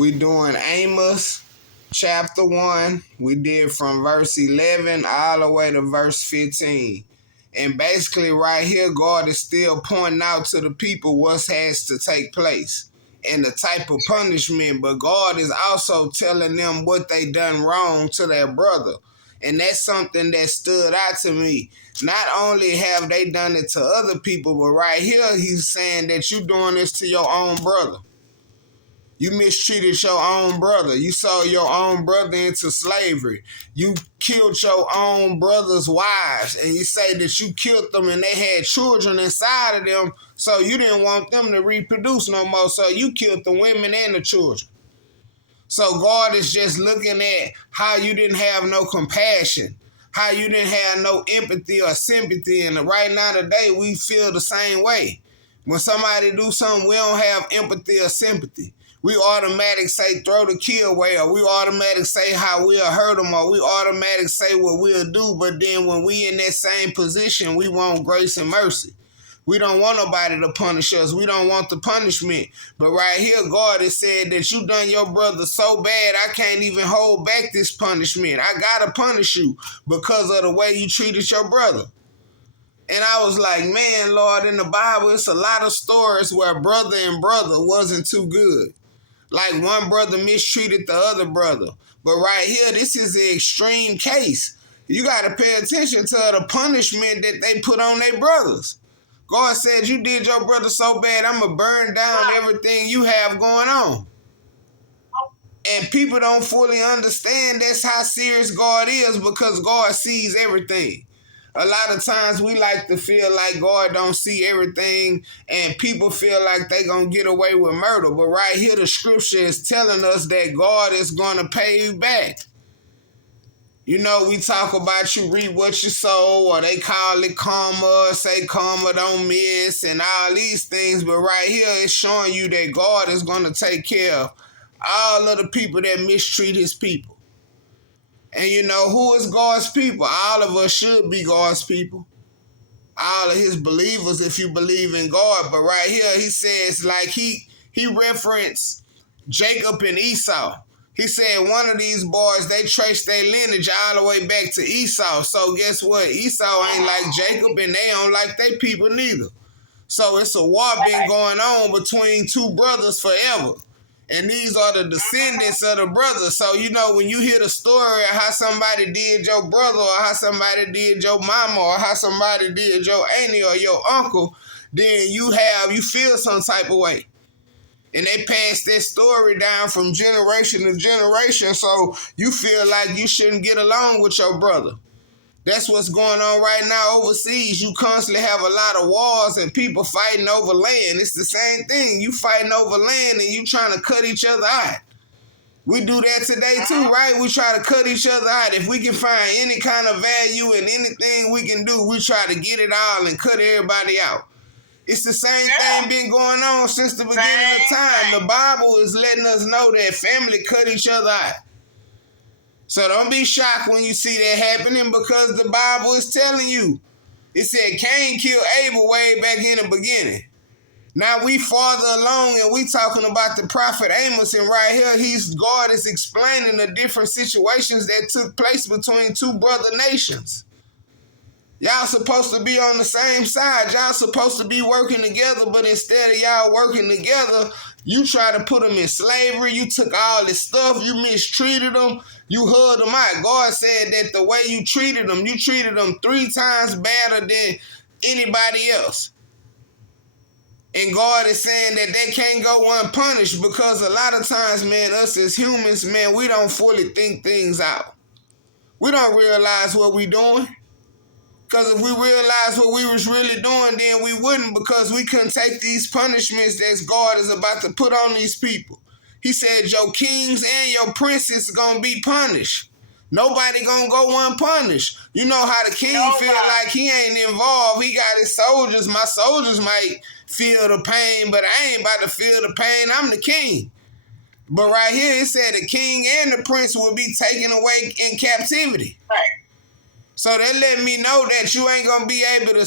We doing Amos chapter 1. We did from verse 11 all the way to verse 15. And basically right here, God is still pointing out to the people what has to take place and the type of punishment. But God is also telling them what they done wrong to their brother. And that's something that stood out to me. Not only have they done it to other people, but right here, he's saying that you doing this to your own brother. You mistreated your own brother. You sold your own brother into slavery. You killed your own brother's wives. And you say that you killed them and they had children inside of them, so you didn't want them to reproduce no more. So you killed the women and the children. So God is just looking at how you didn't have no compassion, how you didn't have no empathy or sympathy. And right now today, we feel the same way. When somebody do something, we don't have empathy or sympathy. We automatically say throw the key away, or we automatically say how we'll hurt them, or we automatically say what we'll do. But then when we in that same position, we want grace and mercy. We don't want nobody to punish us. We don't want the punishment. But right here, God has said that you done your brother so bad, I can't even hold back this punishment. I gotta punish you because of the way you treated your brother. And I was like, man, Lord, in the Bible, it's a lot of stories where brother and brother wasn't too good. Like one brother mistreated the other brother. But right here, this is the extreme case. You got to pay attention to the punishment that they put on their brothers. God said, you did your brother so bad, I'm going to burn down everything you have going on. And people don't fully understand that's how serious God is, because God sees everything. A lot of times we like to feel like God don't see everything, and people feel like they going to get away with murder. But right here, the scripture is telling us that God is going to pay you back. You know, we talk about you reap what you sow, or they call it karma, say karma don't miss, and all these things. But right here, it's showing you that God is going to take care of all of the people that mistreat his people. And you know, who is God's people? All of us should be God's people. All of his believers, if you believe in God. But right here, he says, like he referenced Jacob and Esau. He said one of these boys, they traced their lineage all the way back to Esau. So guess what? Esau ain't like Jacob, and they don't like their people neither. So it's a war been going on between two brothers forever. And these are the descendants of the brothers. So, you know, when you hear the story of how somebody did your brother, or how somebody did your mama, or how somebody did your auntie or your uncle, then you feel some type of way. And they pass that story down from generation to generation, so you feel like you shouldn't get along with your brother. That's what's going on right now overseas. You constantly have a lot of wars and people fighting over land. It's the same thing. You fighting over land and you trying to cut each other out. We do that today too, right? We try to cut each other out. If we can find any kind of value in anything we can do, we try to get it all and cut everybody out. It's the same thing been going on since the beginning of time. The Bible is letting us know that family cut each other out. So don't be shocked when you see that happening, because the Bible is telling you. It said Cain killed Abel way back in the beginning. Now we farther along and we talking about the prophet Amos, and right here God is explaining the different situations that took place between two brother nations. Y'all supposed to be on the same side. Y'all supposed to be working together, but instead of y'all working together, you try to put them in slavery. You took all this stuff. You mistreated them. You hugged them out. God said that the way you treated them 3 times better than anybody else. And God is saying that they can't go unpunished, because a lot of times, man, us as humans, man, we don't fully think things out. We don't realize what we doing. Because if we realized what we was really doing, then we wouldn't, because we couldn't take these punishments that God is about to put on these people. He said your kings and your princes going to be punished. Nobody going to go unpunished. You know how the king feel like he ain't involved. He got his soldiers. My soldiers might feel the pain, but I ain't about to feel the pain. I'm the king. But right here, it said the king and the prince will be taken away in captivity. Right. So that let me know that you ain't going to be able to